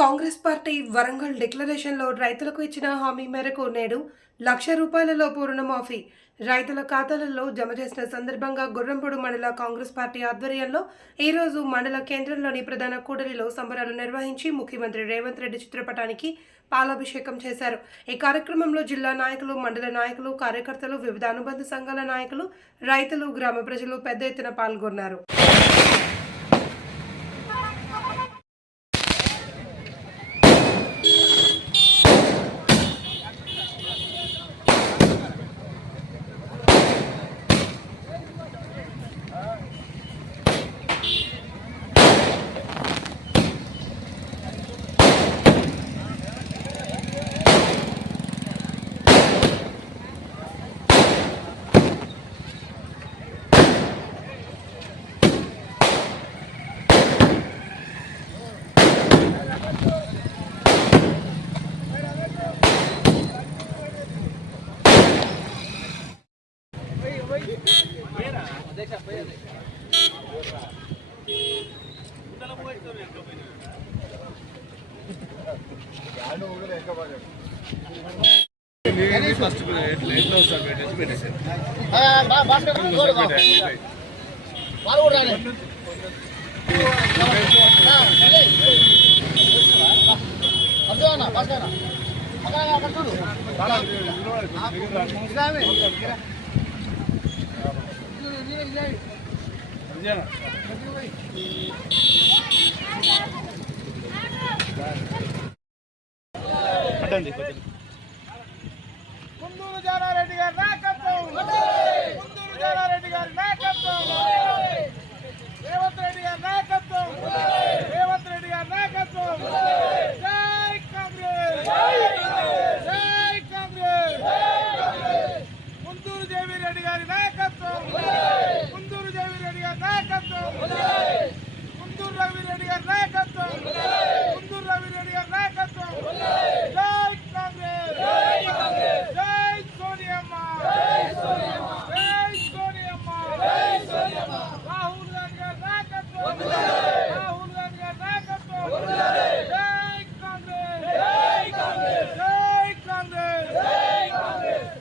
Congress party Warangal డిక్లరేషన్లో రైతులకు ఇచ్చిన హామీ మేరకు నేడు ₹1,00,000 రుణమాఫీ రైతుల ఖాతాలలో జమ చేసిన సందర్భంగా గుర్రంపూడి మండల కాంగ్రెస్ పార్టీ ఆధ్వర్యంలో ఈరోజు మండల కేంద్రంలోని ప్రధాన కూడలిలో సంబరాలు నిర్వహించి ముఖ్యమంత్రి రేవంత్ రెడ్డి చిత్రపటానికి పాలాభిషేకం చేశారు. ఈ కార్యక్రమంలో జిల్లా నాయకులు, మండల నాయకులు, కార్యకర్తలు, వివిధ అనుబంధ సంఘాల నాయకులు, రైతులు, గ్రామ ప్రజలు పెద్ద ఎత్తున పాల్గొన్నారు. ఫస్ట్ ఎట్లా వస్తారు పెట్టేసి కుందూరు జానారెడ్డి గారి నాయకత్వం, కుందూరు జానారెడ్డి గారి నాయకత్వం, రేవంత్ రెడ్డి గారి నాయకత్వం, రేవంత్ రెడ్డి గారి నాయకత్వం. జై కాంగ్రెస్, జై కాంగ్రెస్. కుందూరు జేవీ రెడ్డి గారి నాయకత్వం, కుందూరు జేవీ రెడ్డి గారి నాయకత్వం, కుందూరు రవి రెడ్డి గారి నాయకత్వం, కుందూరు రవి రెడ్డి గారి నాయకత్వం. జై కాంగ్రెస్, జై సోనియమ్మ, జై సోనియమ్మ. రాహుల్ గాంధీ గారి నాయకత్వం, రాహుల్ గాంధీ గారి నాయకత్వం. జై కాంగ్రెస్, జై కాంగ్రెస్, జై కాంగ్రెస్, జై కాంగ్రెస్.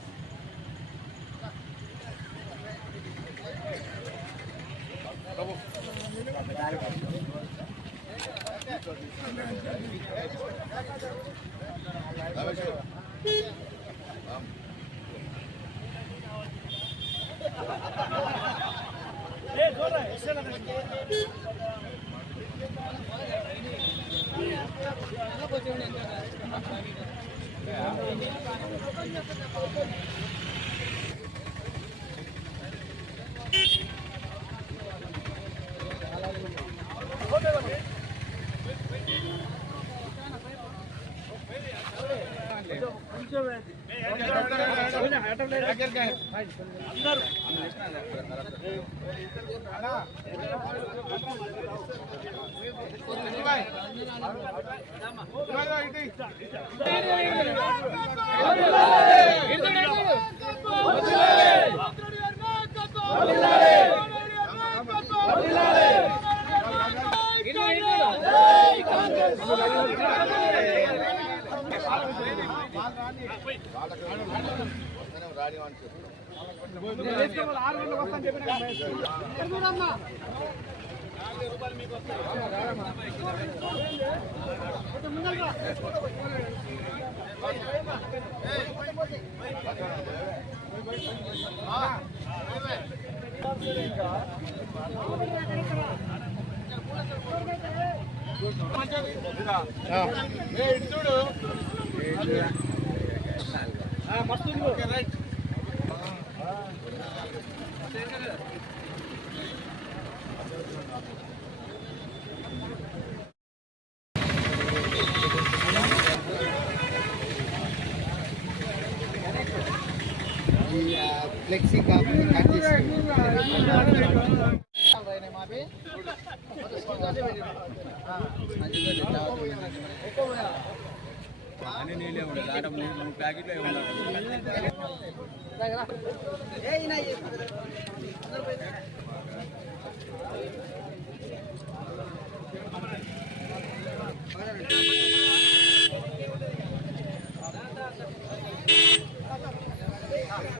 మస్తు రైట్. फ्लेक्सी का ప్యాకెట్